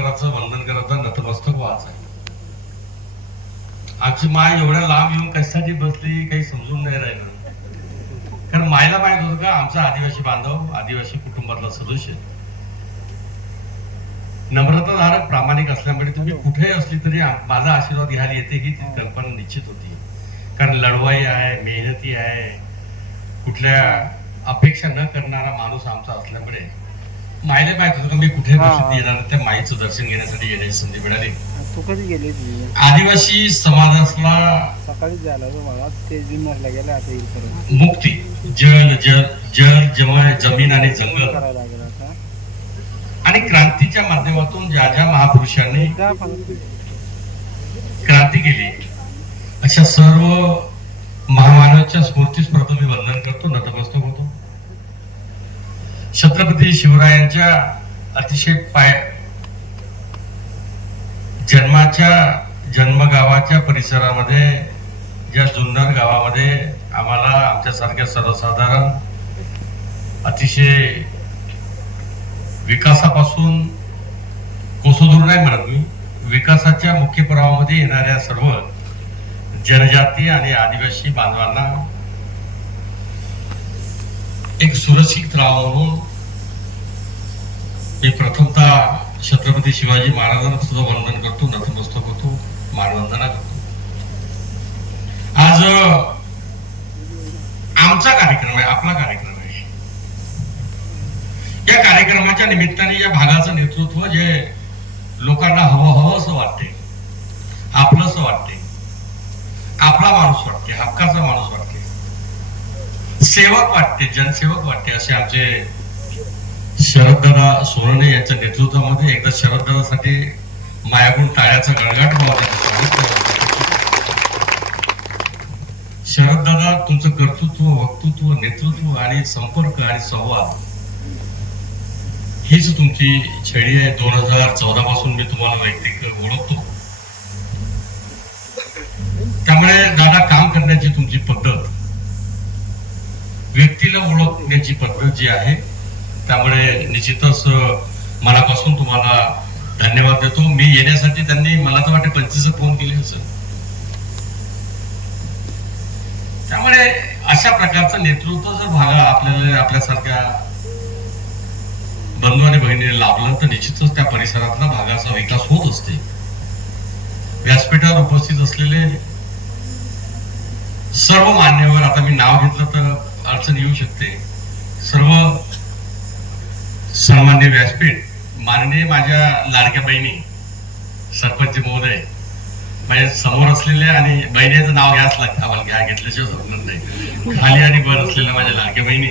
करायचं वंदन करायचं नतमस्तक व्हायचं. आजची माय एवढ्या लांब येऊन कशासाठी बसली काही समजून नाही राहिलं. कारण मायला माहीत होतं का आमचा आदिवासी बांधव आदिवासी कुटुंबातला सदस्य नम्रताधारक प्रामाणिक असल्यामुळे तुम्ही कुठेही असली तरी माझा आशीर्वाद घ्यायला येते की ती कल्पना निश्चित होती. कारण लढवाई आहे मेहनती आहे. कुठल्या अपेक्षा न करणारा माणूस आमचा असल्यामुळे मायला माहीत होतं मी कुठे. प्रसिद्धी येणार? त्या माईचं दर्शन घेण्यासाठी येण्याची संधी मिळाली. तू कधी गेली आदिवासी समाजाला सकाळीच झाला ते गेला आता येईल मुक्ती. जल जल जल जम जमीन आणि जंगल. आणि क्रांतीच्या माध्यमातून ज्या ज्या महापुरुषांनी क्रांती केली अशा सर्व महामानवाच्या स्फूर्तीस प्रथम मी वंदन करतो नतमस्तक होतो. छत्रपती शिवरायांच्या अतिशय पाय जन्माच्या जन्मगावाच्या परिसरामध्ये ज्या जुन्नर गावामध्ये आम्हाला आमच्यासारख्या सर्वसाधारण अतिशय विकासापासून कोसोदूर नाही म्हणत मी विकासाच्या मुख्य प्रवाहामध्ये येणाऱ्या सर्व जनजाती आणि आदिवासी बांधवांना एक सुरक्षित राहा म्हणून मी प्रथमतः छत्रपती शिवाजी महाराजांना सुद्धा वंदन करतो नतमस्तक होतो मानवंदना करतो. आज आमचा कार्यक्रम आहे आपला कार्यक्रम आहे. या कार्यक्रमाच्या निमित्ताने या भागाचं नेतृत्व जे लोकांना हवं हवं असं वाटते आपलंस वाटते आपला माणूस वाटते हक्काचा माणूस वाटते सेवक वाटते जनसेवक वाटते असे आमचे शरददादा सोनने यांच्या नेतृत्वामध्ये एकदा शरददादासाठी मायागुण टाळ्याचा गणगाट शरददादा तुमचं कर्तृत्व वक्तृत्व नेतृत्व आणि संपर्क आणि संवाद हीच तुमची छेडी आहे. दोन हजार चौदा पासून मी तुम्हाला वैयक्तिक ओळखतो. त्यामुळे दादा काम करण्याची तुमची पद्धत व्यक्तीला ओळखण्याची पद्धत जी आहे त्यामुळे निश्चितच मनापासून तुम्हाला धन्यवाद देतो. मी येण्यासाठी त्यांनी मला तर वाटते पंचवीस फोन केले असं त्यामुळे अशा प्रकारचं नेतृत्व जर भागा आपल्याला आपल्यासारख्या बंधू आणि बहिणीने लाभलं तर निश्चितच त्या परिसरातला भागाचा विकास होत असते. व्यासपीठावर उपस्थित असलेले सर्व मान्यवर आता मी नाव घेतलं तर अडचण येऊ शकते. सर्व सामान्य व्यासपीठ माननीय माझ्या लाडक्या बहिणी सरपंच महोदय माझ्यासमोर असलेल्या आणि बहिणीचं नाव घ्याच लागतं आम्हाला घ्या घेतल्याशिवाय समजत नाही. खाली आणि वर असलेल्या माझ्या लाडक्या बहिणी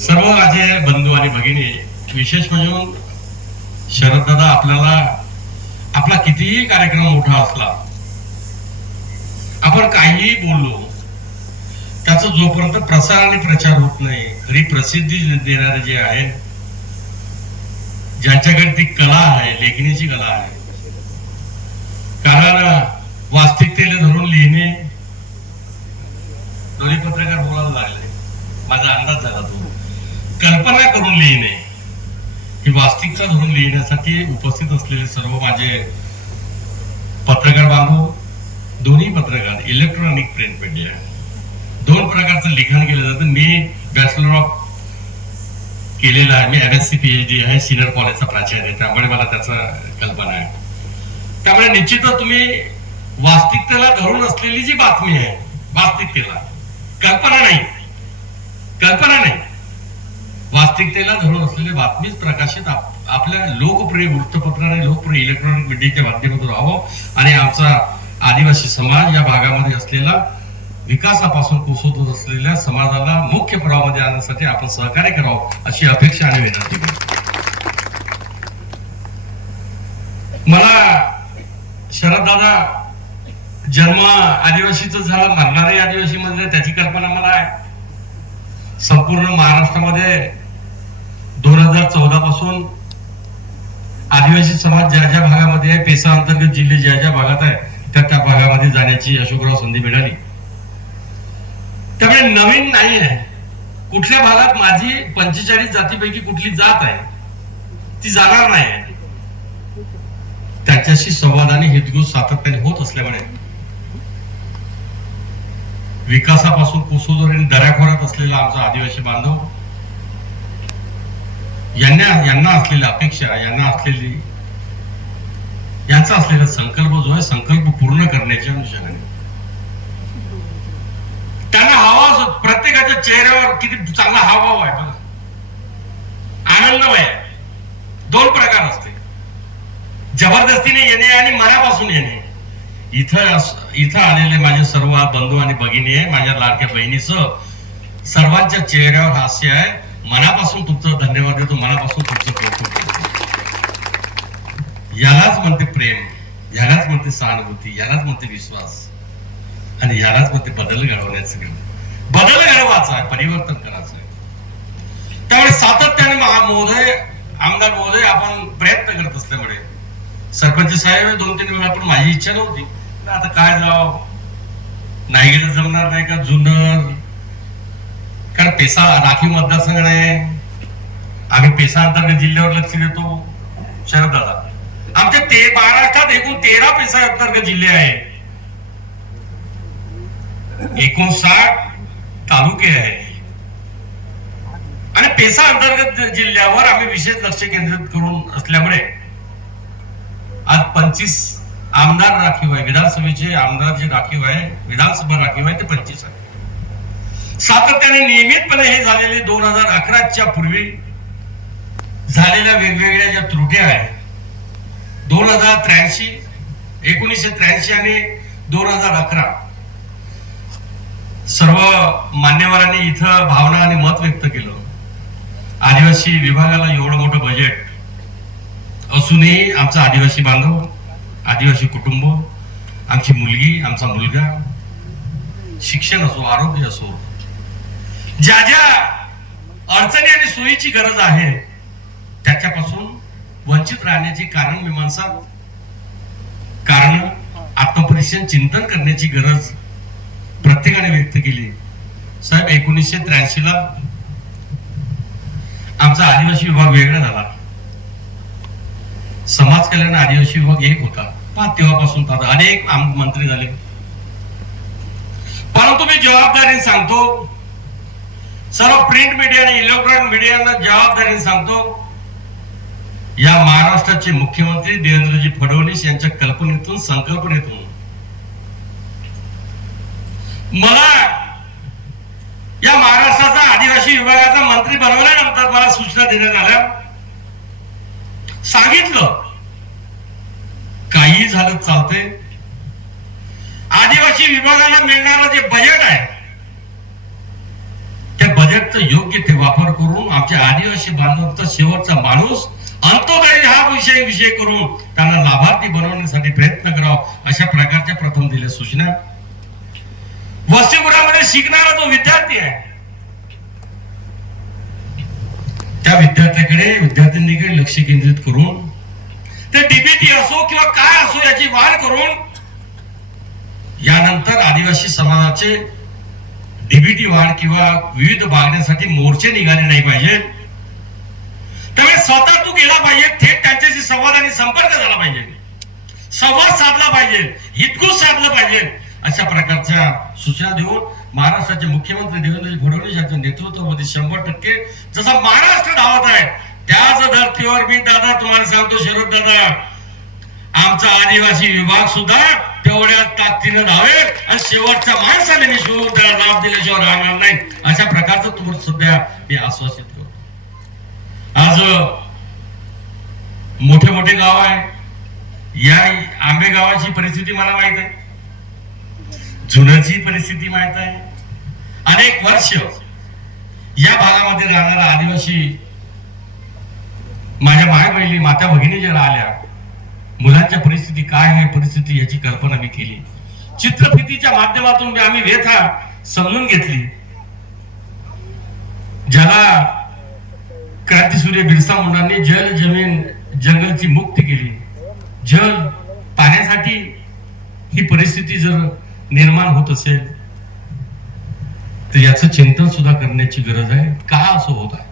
सर्व माझे बंधू आणि भगिनी विशेष म्हणजे शरददादा आपल्याला आपला कितीही कार्यक्रम मोठा असला आपण काहीही बोललो त्याचा जोपर्यंत प्रसार आणि प्रचार होत नाही खरी प्रसिद्धी देणारे जे आहेत ज्यांच्याकडे ती कला आहे लेखणीची कला आहे. कारण वास्तविकतेला धरून लिहिणे दोन्ही पत्रकार बोलायला लागले. माझा अंदाज झाला तो. कल्पना करून लिहिणे. ही वास्तविकता धरून लिहिण्यासाठी उपस्थित असलेले सर्व माझे पत्रकार बांधव दोन्ही पत्रकार इलेक्ट्रॉनिक प्रिंट मीडिया. दोन प्रकारचं लिखाण केलं जातं. मी बॅचलर ऑफ केलेला आहे. मी M S C P H D आहे. सिनियर कॉलेजचा प्राचार्य त्यामुळे मला त्याचा कल्पना आहे. त्यामुळे निश्चितच तुम्ही वास्तविकतेला धरून असलेली जी बातमी आहे वास्तविकतेला कल्पना नाही. कल्पना नाही. वास्तविकतेला धरून असलेली बातमीच प्रकाशित आपल्या लोकप्रिय वृत्तपत्र आणि लोकप्रिय इलेक्ट्रॉनिक मीडियाच्या माध्यमातून राहावं आणि आमचा आदिवासी समाज या भागामध्ये असलेला विकासापासून कोसळत असलेल्या समाजाला मुख्य प्रवाहामध्ये आणण्यासाठी आपण सहकार्य करावं अशी अपेक्षा आणि विनंती करतो. मला शरददादा जन्म आदिवासीच झाला मरणारे आदिवासी म्हणजे त्याची कल्पना मला आहे. संपूर्ण महाराष्ट्रामध्ये दोन हजार चौदा पासून आदिवासी समाज ज्या ज्या भागामध्ये आहे पेसा अंतर्गत जिल्हे ज्या ज्या भागात आहे त्या त्या भागामध्ये जाण्याची अशोकराव संधी मिळाली. त्यामुळे नवीन नाही आहे. कुठल्या भागात माझी पंचेचाळीस जातीपैकी कुठली जात आहे ती जाणार नाही आहे. त्यांच्याशी संवाद आणि हितगुज सातत्याने होत असल्यामुळे विकासापासून कुसोदरी दऱ्याखोऱ्यात असलेला आमचा आदिवासी बांधव यांना यांना असलेल्या अपेक्षा यांना असलेली यांचा असलेला संकल्प जो आहे संकल्प पूर्ण करण्याच्या अनुषंगाने त्यांना हवा प्रत्येकाच्या चेहऱ्यावर किती चांगला हावभाव आहे बघा. आनंदमय दोन प्रकार असते. जबरदस्तीने येणे आणि मनापासून येणे. इथं इथं आलेले माझे सर्व बंधू आणि भगिनी आहे माझ्या लाडक्या बहिणीचं. सर्वांच्या चेहऱ्यावर हास्य आहे. मनापासून तुमचं धन्यवाद देतो मनापासून तुमचं कौतुक यालाच म्हणते प्रेम यालाच म्हणते सहानुभूती यालाच म्हणते विश्वास. आणि यालाच मध्ये बदल घडवण्याचं घेऊन. बदल घडवायचा आहे परिवर्तन करायचं आहे. त्यामुळे सातत्याने महोदय आमदार महोदय आपण प्रयत्न करत असल्यामुळे सरपंच साहेब दोन तीन वेळा पण माझी इच्छा नव्हती. आता काय जाव नाही गेलं जमणार नाही का जुन्नर? कारण पेसा राखीव मतदारसंघ नाही आम्ही पेसा अंतर्गत जिल्ह्यावर लक्ष देतो शरद दादा आमच्या ते महाराष्ट्रात एकूण तेरा पेसा अंतर्गत जिल्हे आहे एकोणसाठ तालुके आहे. आणि पेसा अंतर्गत जिल्ह्यावर आम्ही विशेष लक्ष केंद्रित करून असल्यामुळे आज पंचवीस आमदार राखीव आहे. विधानसभेचे आमदार जे राखीव आहे विधानसभा राखीव आहे ते पंचवीस आहे. सातत्याने नियमितपणे हे झालेले दोन हजार अकराच्या पूर्वी झालेल्या वेगवेगळ्या ज्या त्रुटी आहेत दोन हजार त्र्याऐंशी एकोणीसशे त्र्याऐंशी आणि दोन हजार अकरा सर्व मान्यवरांनी इथं भावना आणि मत व्यक्त केलं. आदिवासी विभागाला एवढं मोठं बजेट असूनही आमचा आदिवासी बांधव आदिवासी कुटुंब आमची मुलगी आमचा मुलगा शिक्षण असो आरोग्य असो ज्या ज्या अडचणी आणि सोयीची गरज आहे त्याच्यापासून वंचित राहण्याची कारण मीमांसा कारण आत्मपरीक्षण चिंतन करण्याची गरज प्रत्येकाने व्यक्त केली. साहेब एकोणीसशे त्र्याऐंशी ला आमचा आदिवासी विभाग वेगळा झाला. समाज कल्याण आदिवासी विभाग एक होता. पहा तेव्हापासून अनेक आम- मंत्री झाले. परंतु मी जबाबदारीने सांगतो सर्व प्रिंट मीडिया आणि इलेक्ट्रॉनिक मीडियाला जबाबदारीने सांगतो या महाराष्ट्राचे मुख्यमंत्री देवेंद्रजी फडणवीस यांच्या कल्पनेतून संकल्पनेतून मला या महाराष्ट्राचा आदिवासी विभागाचा मंत्री बनवल्यानंतर मला सूचना देण्यात आल्या. सांगितलं काही झालं चालते आदिवासी विभागाला मिळणारं जे बजेट आहे त्या बजेटचा योग्य ते वापर करून आमच्या आदिवासी बांधवांचा शेवटचा माणूस अंतोदय हा विषय विषय करून त्यांना लाभार्थी बनवण्यासाठी प्रयत्न करावा अशा प्रकारच्या प्रथम दिल्या सूचना. वसतिगृहामध्ये शिकणारा जो विद्यार्थी आहे. त्या विद्यार्थ्याकडे विद्यार्थ्यांनीकडे लक्ष केंद्रित करून ते डीबीटी असो किंवा काय असो याची वाढ करून यानंतर आदिवासी समाजाचे डीबीटी वाढ किंवा विविध मागण्यांसाठी मोर्चे निघाले नाही पाहिजे. त्यामुळे स्वतः तू गेला पाहिजे थेट त्यांच्याशी संवाद आणि संपर्क झाला पाहिजे. संवाद साधला पाहिजे हितगुज साधलं पाहिजे. अशा प्रकारच्या सूचना देऊन महाराष्ट्राचे मुख्यमंत्री देवेंद्र फडणवीस यांच्या नेतृत्वामध्ये शंभर टक्के जसा महाराष्ट्र धावत आहे त्याच धर्तीवर मी दादा तुम्हाला सांगतो शरद दादा आमचा आदिवासी विभाग सुद्धा तेवढ्या ताकदीनं धावे आणि शेवटच्या माणसाने मी शिवून त्याला लाभ दिल्याशिवाय राहणार नाही. अशा प्रकारचं तुम्हाला सध्या मी आश्वासित करतो. आज मोठे मोठे गाव आहे. या आंबे गावाची परिस्थिती मला माहीत आहे. जुन्याची परिस्थिती माहीत आहे. अनेक वर्ष या भागामध्ये राहणारा आदिवासी माझ्या माय बहिणी माता भगिनी ज्या आल्या मुलांच्या परिस्थिती काय आहे परिस्थिती याची कल्पना मी केली. चित्रफितीच्या माध्यमातून आम्ही व्यथा समजून घेतली. ज्याला क्रांतीसूर्य बिरसा मुंडांनी जल जमीन जंगलची मुक्ती केली. जल पाण्यासाठी ही परिस्थिती जर निर्माण होत असेल तर याचं चिंतन सुद्धा करण्याची गरज आहे. का असं होत आहे?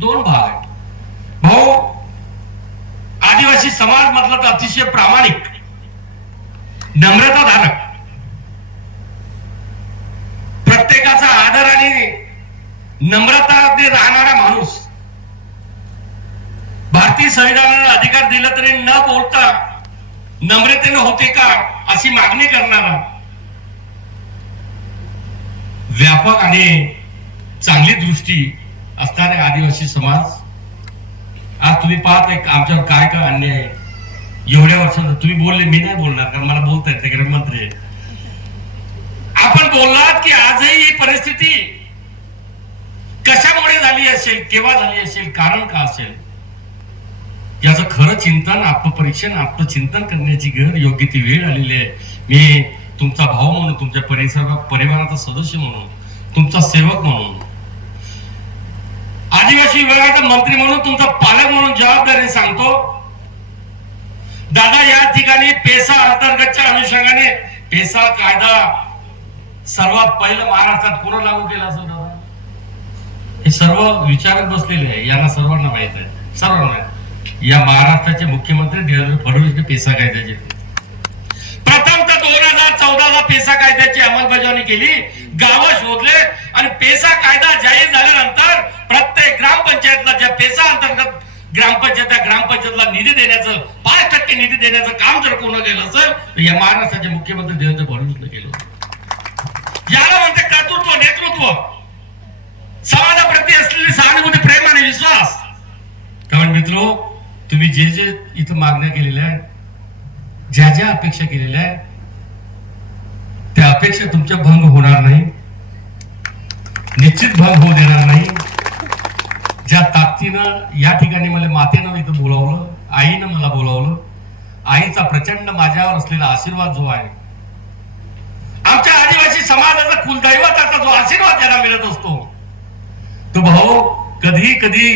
दोन भाग आहेत. भाऊ आदिवासी समाज म्हटलं तर अतिशय प्रामाणिक नम्रताधारक प्रत्येकाचा आदर आणि नम्रताने राहणारा माणूस भारतीय संविधानाला अधिकार दिला तरी न बोलता नम्रतेने होते का अशी मागणी करणारा व्यापक आणि चांगली दृष्टी असणारे आदिवासी समाज. आज तुम्ही पाहत आमच्यावर काय काय अन्याय आहे. एवढ्या वर्षात तुम्ही बोलले मी नाही बोलणार कारण मला बोलता येते कारण मंत्री आपण बोललात की आजही ही परिस्थिती कशामुळे झाली असेल केव्हा झाली असेल कारण का असेल? याचं खरं चिंतन आत्मपरीक्षण आत्मचिंतन करण्याची घर योग्य ती वेळ आलेली आहे. मी तुमचा भाऊ म्हणून तुमच्या परिसर परिवाराचा सदस्य म्हणून तुमचा सेवक म्हणून. आदिवासी विभागाचा मंत्री म्हणून तुमचा पालक म्हणून जबाबदारी सांगतो. दादा या ठिकाणी पेसा अंतर्गतच्या अनुषंगाने पेसा कायदा सर्वात पहिलं महाराष्ट्रात कोण लागू केला असेल दादा? हे सर्व विचारत बसलेले आहे. यांना सर्वांना माहीत आहे. सर्वांना माहीत या महाराष्ट्राचे मुख्यमंत्री देवेंद्र फडणवीस पेसा कायद्याचे. प्रथम दोन हजार चौदाला पेसा कायद्याची अंमलबजावणी केली. गावं शोधले आणि पेसा कायदा जाहीर झाल्यानंतर प्रत्येक ग्रामपंचायतला ज्या पेसा अंतर्गत ग्रामपंचायत ग्रामपंचायतला निधी देण्याचं पाच टक्के निधी देण्याचं काम जर कोण केलं असेल तर या महाराष्ट्राचे मुख्यमंत्री देवेंद्र फडणवीसने केलं याला म्हणते कर्तृत्व नेतृत्व. समाजाप्रती असलेली सहानुभूती प्रेम आणि विश्वास. कारण मित्र तुम्ही जे जे इथं मागण्या केलेल्या आहेत ज्या ज्या अपेक्षा केलेल्या आहेत त्या अपेक्षा तुमच्या भंग होणार नाही. निश्चित भंग होऊ देणार नाही. ज्या ताकदीनं या ठिकाणी मला मातेनं इथं बोलावलं आईनं मला बोलावलं आईचा प्रचंड माझ्यावर असलेला आशीर्वाद जो आहे आमच्या आदिवासी समाजाचा कुलदैवताचा जो आशीर्वाद ज्याला मिळत असतो तो भाऊ कधी कधी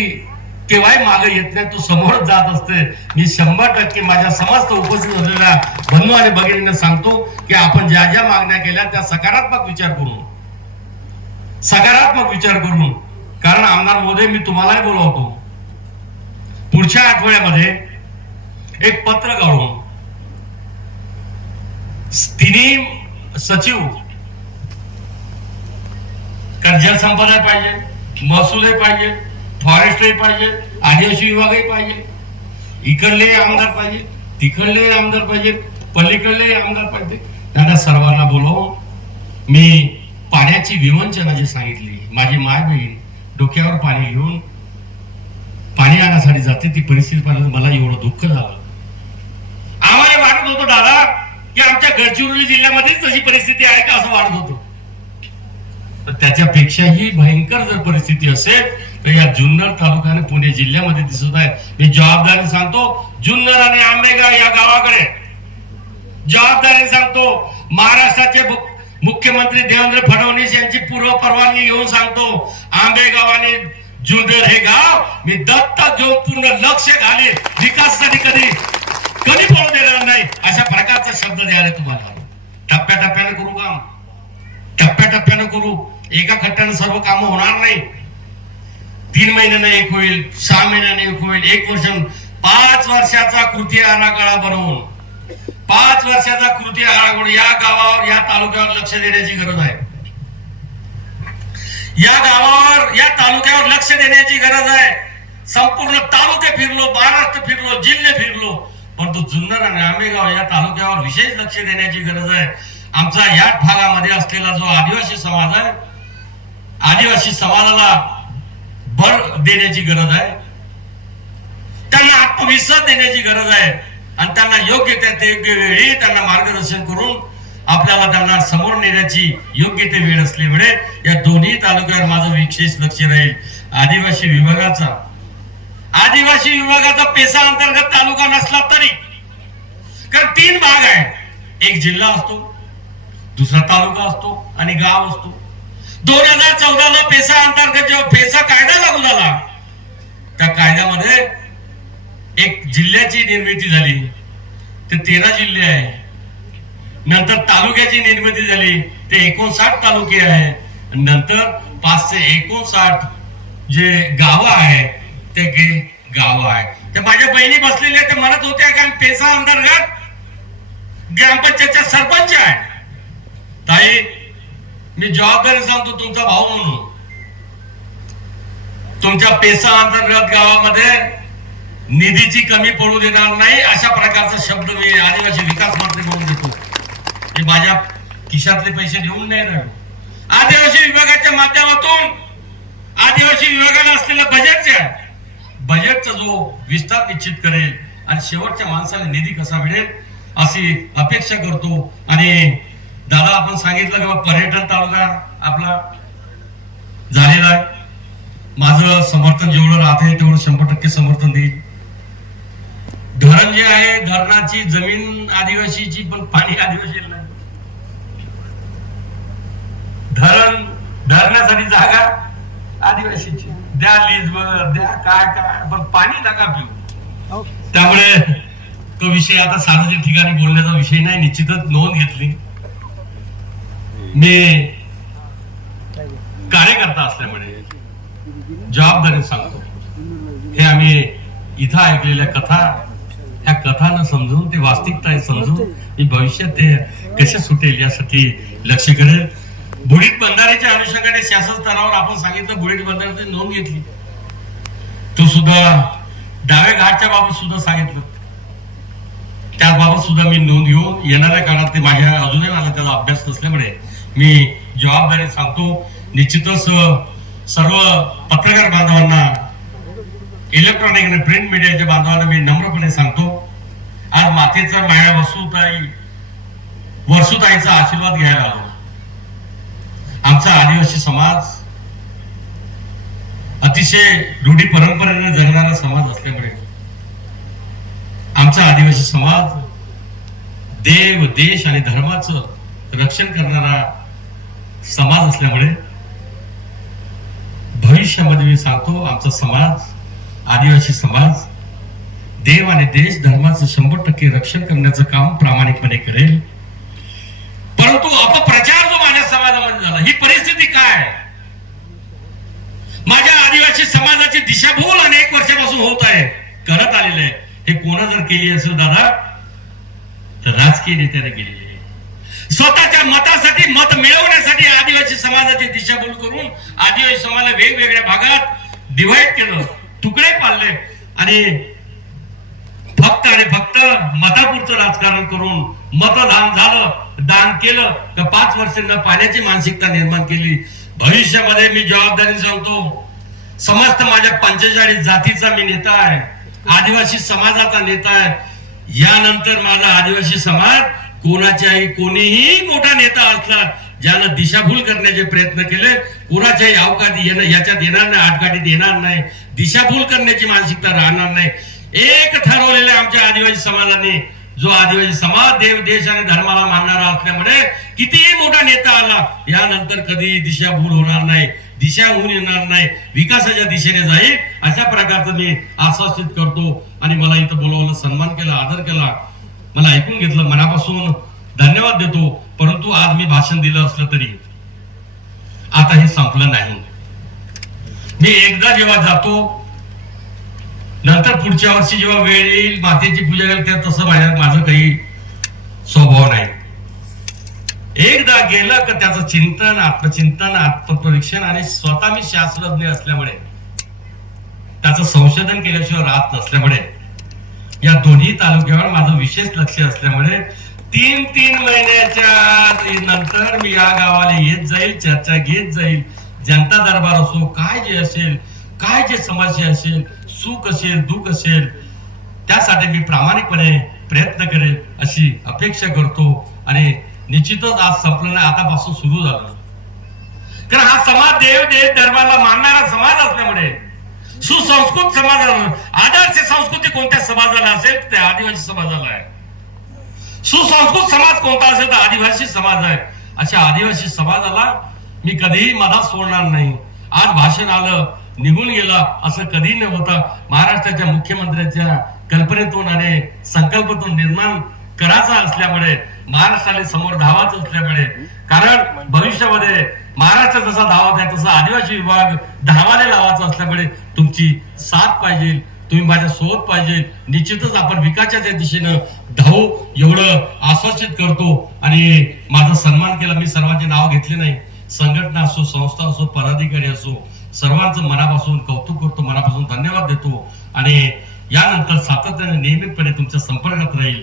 केव्हाही मागे येत नाही. समोर जात असते. मी शंभर टक्के माझ्या समस्त उपस्थित असलेल्या बंधू आणि भगिनींना सांगतो की आपण ज्या ज्या मागण्या केल्या त्या सकारात्मक विचार करून. सकारात्मक विचार करून. कारण आमदार मोदय मी तुम्हालाही बोलवतो. पुढच्या आठवड्यामध्ये एक पत्र काढून तिन्ही सचिव कारण जलसंपदा पाहिजे महसूलही पाहिजे फॉरेस्टही पाहिजे आदिवासी विभागही पाहिजे. इकडले आमदार पाहिजे तिकडले आमदार पाहिजे पलीकडले आमदार पाहिजे. त्यांना सर्वांना बोलवून मी पाण्याची विवंचना जी सांगितली माझी माय बहीण डोक्यावर पाणी घेऊन पाणी आणण्यासाठी जाते ती परिस्थिती पाहिजे मला एवढं दुःख झालं. आम्हाला वाटत होतं दादा की आमच्या गडचिरोली जिल्ह्यामध्येच तशी परिस्थिती आहे का असं वाटत होतं. तर त्याच्यापेक्षाही भयंकर जर परिस्थिती असेल तर या जुन्नर तालुक्याने पुणे जिल्ह्यामध्ये दिसत आहे. मी जबाबदारी सांगतो जुन्नर आणि आंबेगाव या गावाकडे जबाबदारी सांगतो महाराष्ट्राचे मुख्यमंत्री देवेंद्र फडणवीस यांची पूर्व परवानगी घेऊन सांगतो आंबेगाव आणि जुन्नर हे गाव मी दत्तक घेऊन पूर्ण लक्ष घाले विकासासाठी कधी कधी पळू देणार नाही अशा प्रकारचा शब्द द्यायला तुम्हाला टप्प्याटप्प्याने करू काम. टप्प्याटप्प्याने करू. एका खट्ट्याने सर्व कामं होणार नाही. तीन महिन्यानं एक होईल सहा महिन्यानं एक होईल एक वर्ष पाच वर्षाचा कृती आराखडा बनवून पाच वर्षाचा कृती आराखडा या गावावर या तालुक्यावर लक्ष देण्याची गरज आहे. या गावावर या तालुक्यावर लक्ष देण्याची गरज आहे. संपूर्ण तालुके फिरलो महाराष्ट्र फिरलो जिल्हे फिरलो परंतु जुन्नर आणि आंबेगाव या तालुक्यावर विशेष लक्ष देण्याची गरज आहे. आमचा या भागामध्ये असलेला जो आदिवासी समाज आहे आदिवासी समाजाला भर देण्याची गरज आहे. त्यांना आत्मविश्वास देण्याची गरज आहे. आणि त्यांना योग्य त्या ते योग्य वेळी त्यांना मार्गदर्शन करून आपल्याला त्यांना समोर नेण्याची योग्य ते वेळ असल्यामुळे या दोन्ही तालुक्यावर माझं विशेष लक्ष राहील. आदिवासी विभागाचा. आदिवासी विभागाचा पेसा अंतर्गत तालुका नसला तरी. कारण तीन भाग आहे. एक जिल्हा असतो दुसरा तालुका असतो आणि गाव असतो. दोन हजार चौदा ला पेसा अंतर्गत जेव्हा पेसा कायदा लागू झाला त्या कायद्यामध्ये एक जिल्ह्याची निर्मिती झाली. ते तेरा जिल्हे आहे. नंतर तालुक्याची निर्मिती झाली. ते एकोणसाठ तालुके आहे. नंतर पाचशे एकोणसाठ जे गावं आहे ते गे- गाव आहे. त्या माझ्या बहिणी बसलेल्या ते म्हणत होत्या कारण पेसा अंतर्गत ग्रामपंचायतच्या सरपंच आहे. ताई मी जबाबदारी सांगतो तुमचा भाऊ म्हणून. तुमच्या पेसा अंतर्गत गावामध्ये निधीची कमी पडू देणार नाही अशा प्रकारचा शब्द मी आदिवासी विकास मंत्री म्हणून देतो. की माझ्या खिशातले पैसे देऊन नाही राहिले. आदिवासी विभागाच्या माध्यमातून आदिवासी विभागाला असलेल्या बजेटच्या बजेटचा जो विस्तार निश्चित करेल आणि शेवटच्या माणसाला निधी कसा मिळेल अशी अपेक्षा करतो. आणि दादा आपण सांगितलं की पर्यटन तालुका आपला झालेला आहे. माझं समर्थन जेवढं राहते तेवढं शंभर टक्के समर्थन देईल. धरण जे आहे धरणाची जमीन आदिवासीची पण पाणी आदिवासी नाही. धरण धरण्यासाठी जागा आदिवासीची. द्या लीजवर द्या काय काय पण पाणी नका पिऊ. त्यामुळे तो विषय आता सार्वजनिक ठिकाणी बोलण्याचा विषय नाही निश्चितच नोंद घेतली. मी कार्यकर्ता असल्यामुळे जबाबदारी सांगतो. हे आम्ही इथं ऐकलेल्या कथा ह्या कथानं समजून ते वास्तविकता आहे समजून मी भविष्यात ते कसे सुटेल यासाठी लक्ष करेल. बुडीत बंधाऱ्याच्या अनुषंगाने शासन स्तरावर आपण सांगितलं बुडीत बंधाऱ्याची नोंद घेतली. तो सुद्धा डाव्या घाटच्या बाबत सुद्धा सांगितलं. त्याबाबत सुद्धा मी नोंद घेऊन येणाऱ्या काळात ते माझ्या अजूनही मला त्याचा अभ्यास नसल्यामुळे मी जबाबदारी सांगतो. निश्चितच सर्व पत्रकार बांधवांना इलेक्ट्रॉनिक आणि प्रिंट मीडियाच्या बांधवांना मी नम्रपणे सांगतो आज मातेचा माया वसुताई वसुताईचा आशीर्वाद घ्यायला आलो. आमचा आदिवासी समाज अतिशय रूढी परंपरेने जगणारा समाज असल्यामुळे आमचा आदिवासी समाज देव देश आणि धर्माचं रक्षण करणारा समाज असल्यामुळे भविष्यामध्ये मी सांगतो आमचा समाज आदिवासी समाज देव आणि देश धर्माचं शंभर टक्के रक्षण करण्याचं काम प्रामाणिकपणे करेल. परंतु अपप्रचार जो माझ्या समाजामध्ये झाला ही परिस्थिती काय? माझ्या आदिवासी समाजाची दिशाभूल अनेक वर्षापासून होत आहे करत आलेले आहे. हे कोण जर केली असेल दादा तर राजकीय नेत्याने केलेली आहे. स्वतःच्या मतासाठी मत मिळवण्यासाठी आदिवासी समाजाची दिशाभूल करून आदिवासी समाजाला वेगवेगळ्या भागात डिव्हाइड केलं. तुकडे पाडले आणि फक्त आणि फक्त मतापुरचं राजकारण करून मतदान झालं दान केलं. तर पाच वर्षांना पाण्याची मानसिकता निर्माण केली. भविष्यामध्ये मी जबाबदारी सांगतो समस्त माझ्या पंचेचाळीस जातीचा मी नेता आहे आदिवासी समाजाचा नेता आहे. यानंतर माझा आदिवासी समाज कोणाच्याही कोणीही मोठा नेता असला ज्यानं दिशाभूल करण्याचे प्रयत्न केले कोणाच्याही अवकाळी येणं याच्यात येणार नाही आटकाठीत येणार नाही. दिशाभूल करण्याची मानसिकता राहणार नाही. एक ठरवलेल्या आमच्या आदिवासी समाजाने जो आदिवासी समाज देव देश आणि धर्माला मानणारा असल्यामुळे कितीही मोठा नेता आला यानंतर कधी दिशाभूल होणार नाही दिशा होऊन येणार नाही विकासाच्या दिशेने जाईल अशा प्रकारचं मी आश्वासित करतो. आणि मला इथं बोलवलं सन्मान केला आदर केला. मला ऐकून घेतलं मनापासून धन्यवाद देतो. परंतु आज मी भाषण दिलं असलं तरी आता हे संपलं नाही. मी एकदा जेव्हा जातो नंतर पुढच्या वर्षी जेव्हा वेळ येईल मातेची पूजा करेल तेव्हा तसं माझ्या माझं काही स्वभाव नाही. एकदा गेलं का त्याचं चिंतन आत्मचिंतन आत्मपरीक्षण आणि स्वतः मी शास्त्रज्ञ असल्यामुळे त्याचं संशोधन केल्याशिवाय राहत नसल्यामुळे या दोन्ही तालुक्यावर माझं विशेष लक्ष असल्यामुळे तीन तीन महिन्याच्या नंतर मी या गावाला येत जाईल चर्चा घेत जाईल. जनता दरबार असो काय जे असेल काय जे समस्या असेल सुख असेल दुःख असेल त्यासाठी मी प्रामाणिकपणे प्रयत्न करेल अशी अपेक्षा करतो आणि निश्चितच आज संपलं नाही आतापासून सुरू झालं. कारण हा समाज देव देव धर्माला मानणारा समाज असल्यामुळे सुसंस्कृत समाज आदर्श संस्कृती कोणत्या समाजाला असेल त्या आदिवासी समाजाला आहे. सुसंस्कृत समाज कोणता असेल तर आदिवासी समाज आहे. अशा आदिवासी समाजाला मी कधीही मधात सोडणार नाही. आज भाषण आलं निघून गेलं असं कधी न होता महाराष्ट्राच्या मुख्यमंत्र्यांच्या कल्पनेतून आणि संकल्पातून निर्माण करायचा असल्यामुळे महाराष्ट्राला समोर धावाच असल्यामुळे कारण भविष्यामध्ये महाराष्ट्र जसा धावत आहे तसा आदिवासी विभाग धावाने लावायचा असल्यामुळे तुमची साथ पाहिजे तुम्ही माझ्या सोबत पाहिजे. निश्चितच आपण विकासाच्या दिशेनं धावू एवढं आश्वासित करतो. आणि माझा सन्मान केला मी सर्वांचे नाव घेतले नाही. संघटना असो संस्था असो पदाधिकारी असो सर्वांचं मनापासून कौतुक करतो मनापासून धन्यवाद देतो. आणि यानंतर सातत्याने नियमितपणे तुमच्या संपर्कात राहील.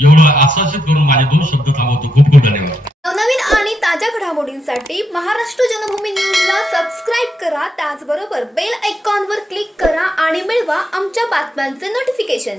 एवढं आश्वासित करून माझे दोन शब्द थांबवतो. खूप खूप धन्यवाद. नवनवीन आणि ताज्या घडामोडींसाठी महाराष्ट्र जनभूमी न्यूजला सबस्क्राईब करा. त्याचबरोबर बेल आयकॉनवर क्लिक करा आणि मिळवा आमच्या बातम्यांचे नोटिफिकेशन